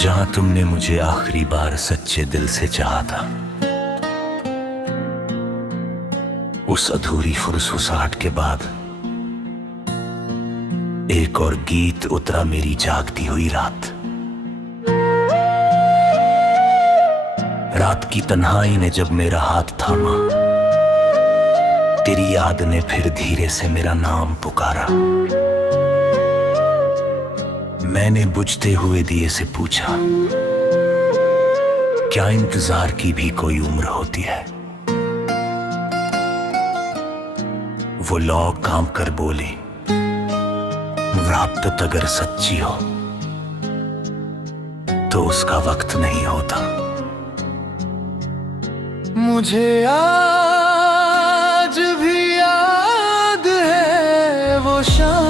जहां तुमने मुझे आखिरी बार सच्चे दिल से चाहा था, उस अधूरी फुरसुसाहट के बाद एक और गीत उतरा मेरी जागती हुई रात। रात की तन्हाई ने जब मेरा हाथ थामा, तेरी याद ने फिर धीरे से मेरा नाम पुकारा। मैंने बुझते हुए दिए से पूछा, क्या इंतजार की भी कोई उम्र होती है? वो लौ काम कर बोली, राबत अगर सच्ची हो तो उसका वक्त नहीं होता। मुझे आज भी याद है वो शाम,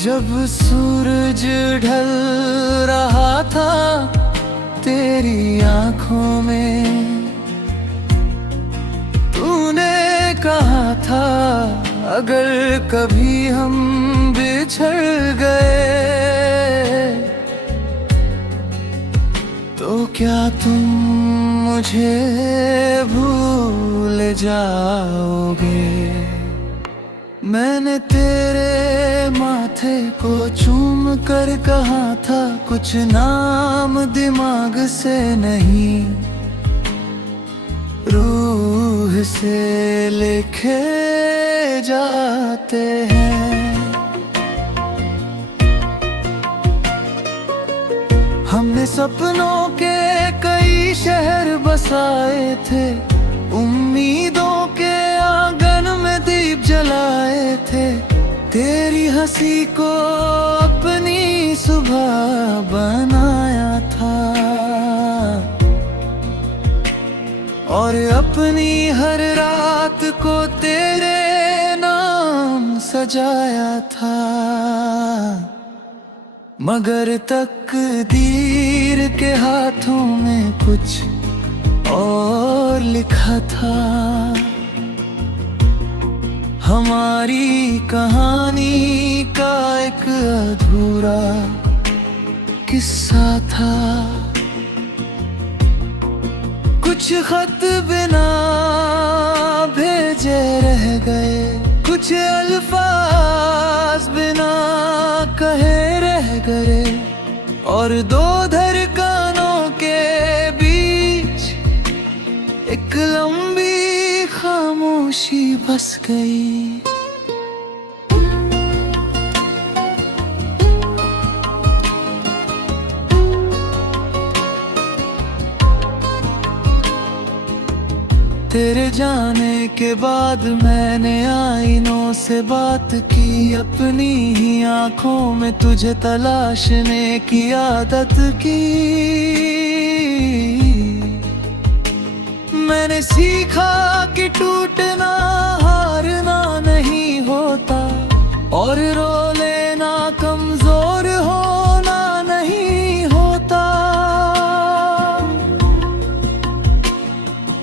जब सूरज ढल रहा था तेरी आंखों में। तूने कहा था अगर कभी हम बिछड़ गए तो क्या तुम मुझे भूल जाओगे? मैंने तेरे माथे को चूम कर कहा था, कुछ नाम दिमाग से नहीं रूह से लिखे जाते हैं। हमने सपनों के कई शहर बसाए थे, उम्मीदों के आंगन में दीप जलाए थे। तेरी हंसी को अपनी सुबह बनाया था और अपनी हर रात को तेरे नाम सजाया था। मगर तकदीर के हाथों में कुछ और लिखा था। हमारी कहानी का एक अधूरा किस्सा था। कुछ खत बिना भेजे रह गए, कुछ अल्फाज बिना कहे रह गए, और दो धड़कनों के बीच एक लंबी खामोशी बस गई। तेरे जाने के बाद मैंने आईनों से बात की, अपनी ही आंखों में तुझे तलाशने की आदत की। मैंने सीखा कि टूटना हारना नहीं होता, और रो लेना कमजोर होना नहीं होता।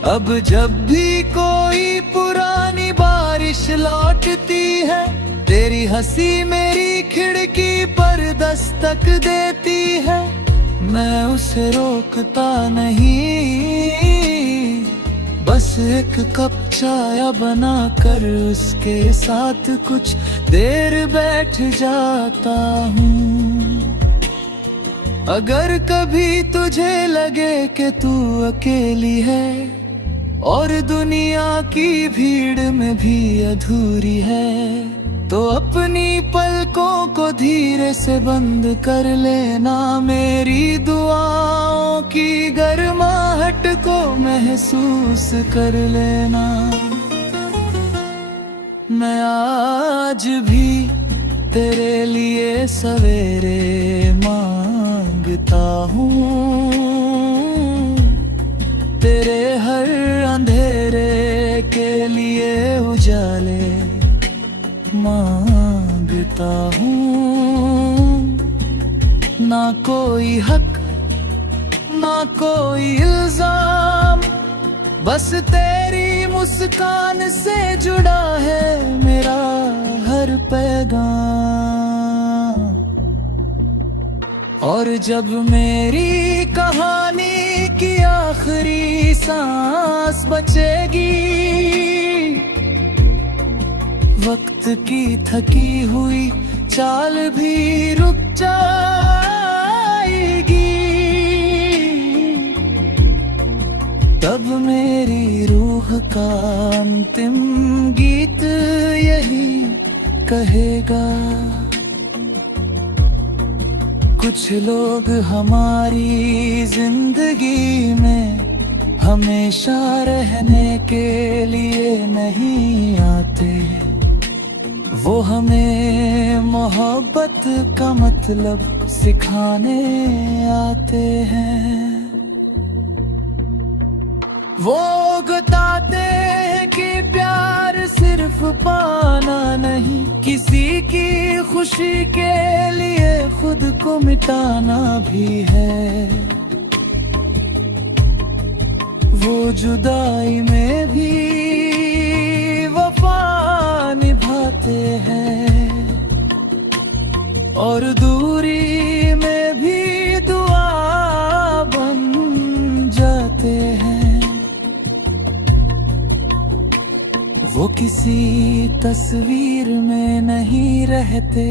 अब जब भी कोई पुरानी बारिश लौटती है, तेरी हंसी मेरी खिड़की पर दस्तक देती है। मैं उसे रोकता नहीं, बस एक कप चाय बनाकर उसके साथ कुछ देर बैठ जाता हूँ। अगर कभी तुझे लगे कि तू अकेली है और दुनिया की भीड़ में भी अधूरी है, तो अपनी पलकों को धीरे से बंद कर लेना। मेरी दुआओं की गर्माहट को महसूस कर लेना। मैं आज भी तेरे लिए सवेरे मांगता हूँ, तेरे हर अंधेरे के लिए उजाले मांगता हूँ। ना कोई हक ना कोई इल्जाम, बस तेरी मुस्कान से जुड़ा है मेरा हर पैगाम। और जब मेरी कहानी की आखिरी सांस बचेगी, वक्त की थकी हुई चाल भी रुक जाएगी, तब मेरी रूह का अंतिम गीत यही कहेगा। कुछ लोग हमारी जिंदगी में हमेशा रहने के लिए नहीं आते, वो हमें मोहब्बत का मतलब सिखाने आते हैं। वो बताते हैं कि प्यार सिर्फ पाना नहीं, किसी की खुशी के लिए खुद को मिटाना भी है। वो जुदाई में भी वफा निभाते हैं, और दूरी में भी दुआ बन जाते हैं। वो किसी तस्वीर में नहीं रहते,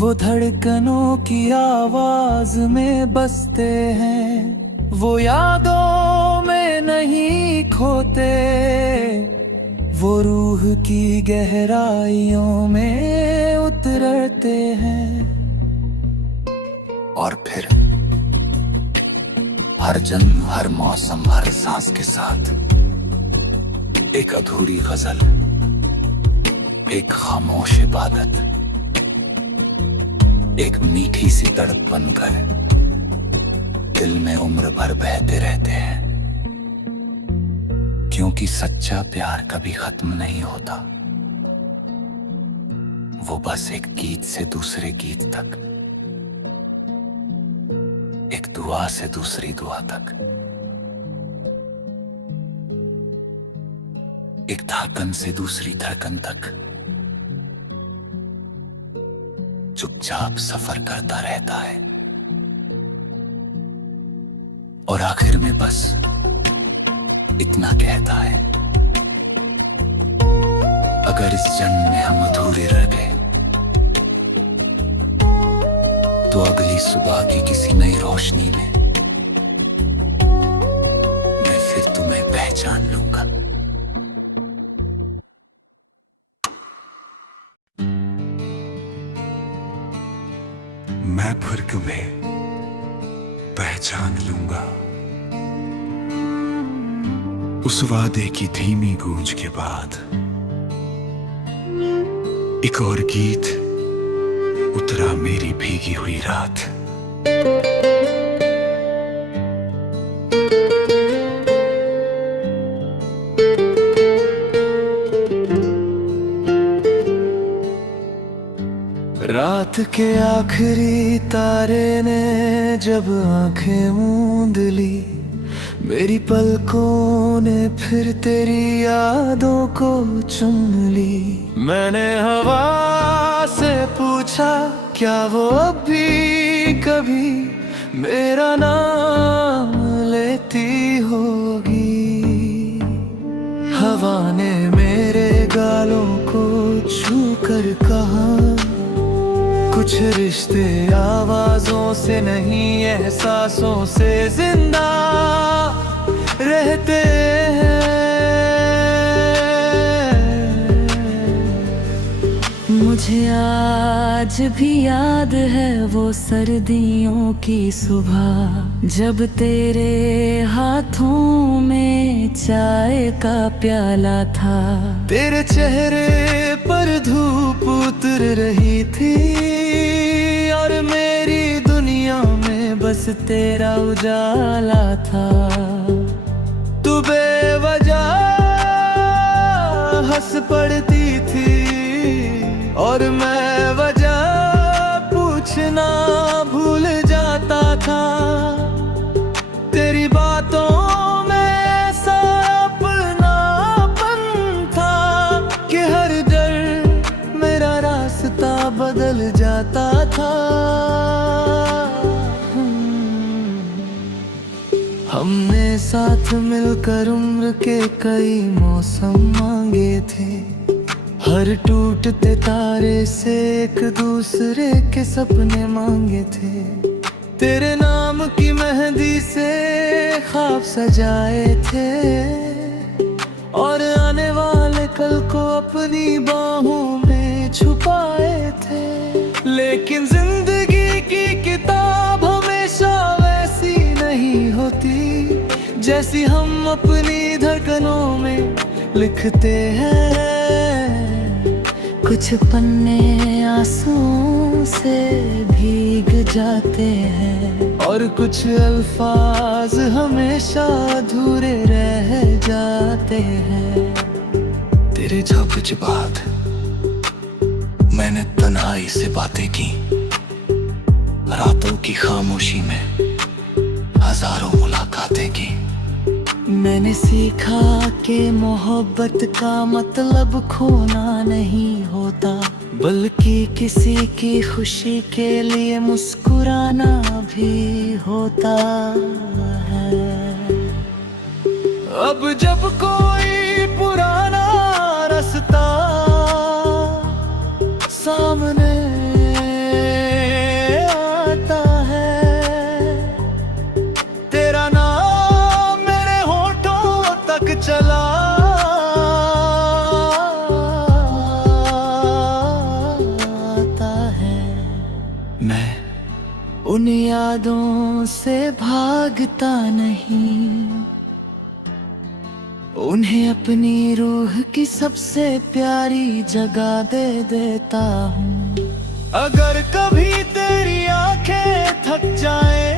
वो धड़कनों की आवाज में बसते हैं। वो यादों में नहीं खोते, वो रूह की गहराइयों में उतरते हैं। और फिर हर जन्म, हर मौसम, हर सांस के साथ एक अधूरी गजल, एक खामोश इबादत, एक मीठी सी तड़प बनकर दिल में उम्र भर बहते रहते हैं। क्योंकि सच्चा प्यार कभी खत्म नहीं होता, वो बस एक गीत से दूसरे गीत तक, एक दुआ से दूसरी दुआ तक, एक धड़कन से दूसरी धड़कन तक चुपचाप सफर करता रहता है। और आखिर में बस इतना कहता है, अगर इस जन्म में हम अधूरे रह गए, तो अगली सुबह की किसी नई रोशनी में मैं फिर तुम्हें पहचान लूंगा। मैं फिर तुम्हें पहचान लूंगा। उस वादे की धीमी गूंज के बाद एक और गीत उतरा मेरी भीगी हुई रात। रात के आखिरी तारे ने जब आंखें मूंद ली, मेरी पलकों ने फिर तेरी यादों को चुन ली। मैंने हवा से पूछा, क्या वो अब भी कभी मेरा नाम लेती होगी। हवा ने मेरे गालों को छू कर कहा, कुछ रिश्ते आवाजों से नहीं एहसासों से जिंदा रहते हैं। मुझे आज भी याद है वो सर्दियों की सुबह, जब तेरे हाथों में चाय का प्याला था। तेरे चेहरे पर धूप उतर रही थी, और मेरी दुनिया में बस तेरा उजाला था। तू बेवजह हंस पड़ती थी, और मैं वजह पूछना भूल जाता था। तेरी बातों में ऐसा अपनापन था कि हर डर मेरा रास्ता बदल जाता था। हमने साथ मिलकर उम्र के कई मौसम मांगे थे, हर टूटते तारे से एक दूसरे के सपने मांगे थे। तेरे नाम की मेहंदी से ख्वाब सजाए थे और आने वाले कल को अपनी बाहों में छुपाए थे। लेकिन जिंदगी की किताब हमेशा वैसी नहीं होती जैसी हम अपनी धड़कनों में लिखते हैं। कुछ पन्ने आंसुओं से भीग जाते हैं और कुछ अल्फाज हमेशा अधूरे रह जाते हैं। तेरे जज्बात मैंने तन्हाई से बातें की, रातों की खामोशी में हजारों मुलाकातें की। मैंने सीखा कि मोहब्बत का मतलब खोना नहीं होता, बल्कि किसी की खुशी के लिए मुस्कुराना भी होता है। अब जब कोई पुराना रास्ता सामने आता है, तेरा नाम मेरे होठों तक चला आता है। मैं उन यादों से भागता नहीं, उन्हें अपनी रूह की सबसे प्यारी जगह दे देता हूँ। अगर कभी तेरी आंखें थक जाए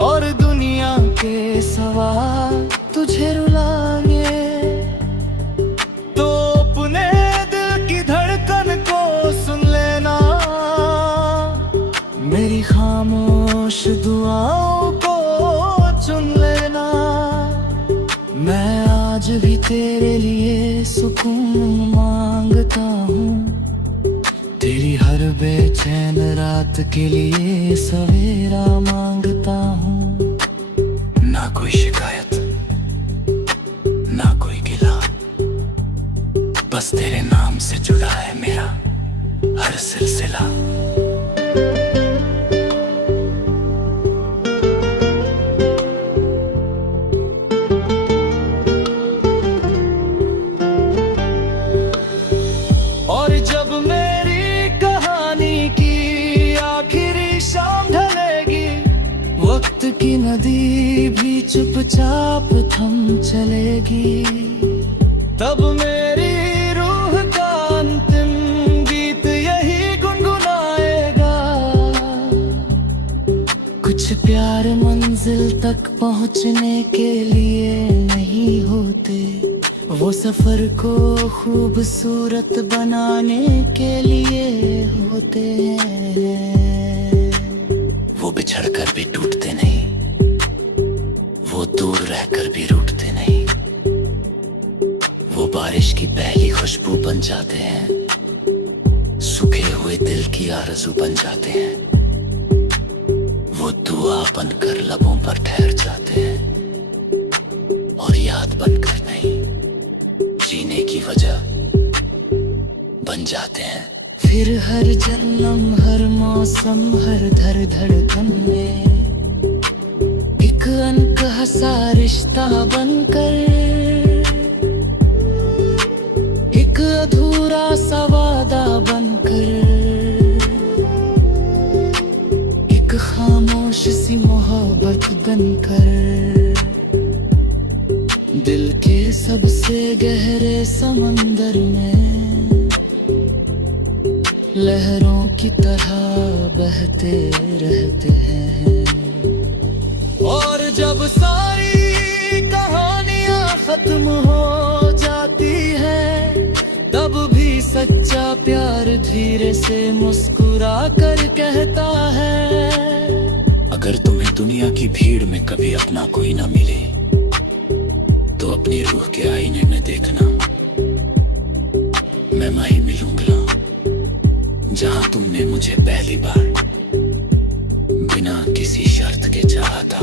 और दुनिया के सवाल तुझे रुलाए, तो अपने दिल की धड़कन को सुन लेना, मेरी खामोश दुआओं को चुन लेना। मैं आज भी तेरे लिए सुकून मांगता हूँ, तेरी हर बेचैन रात के लिए सवेरा मांगता हूँ। ना कोई शिकायत, ना कोई गिला, बस तेरे नाम से जुड़ा है मेरा हर सिलसिला। और जब मेरी कहानी की आखिरी शाम ढलेगी, वक्त की नदी भी चुपचाप थम चलेगी, तब मेरी रूह का अंतिम गीत यही गुनगुनाएगा। कुछ प्यार मंजिल तक पहुंचने के लिए नहीं होते, वो सफर को खूबसूरत बनाने के लिए होते हैं। वो बिछड़कर भी टूटते नहीं, वो दूर रहकर भी रूठते नहीं, वो बारिश की पहली खुशबू बन जाते हैं, सूखे हुए दिल की आरज़ू बन जाते हैं, वो दुआ बनकर लबों पर ठहर जाते हैं और याद बनकर नहीं, जीने की वजह बन जाते हैं। फिर हर जन्म हर मौसम हर धड़कन में एक अनकहा रिश्ता बनकर, एक अधूरा सा वादा बनकर, एक खामोश सी मोहब्बत बनकर, दिल के सबसे गहरे समंदर में लहरों की तरह बहते रहते हैं। और जब सारी कहानियां खत्म हो जाती है, तब भी सच्चा प्यार धीरे से मुस्कुरा कर कहता है। अगर तुम्हें दुनिया की भीड़ में कभी अपना कोई ना मिले, तो अपनी रूह के आईने में देखना, मैं माही मिलूंगा। जहां तुमने मुझे पहली बार बिना किसी शर्त के चाहा था।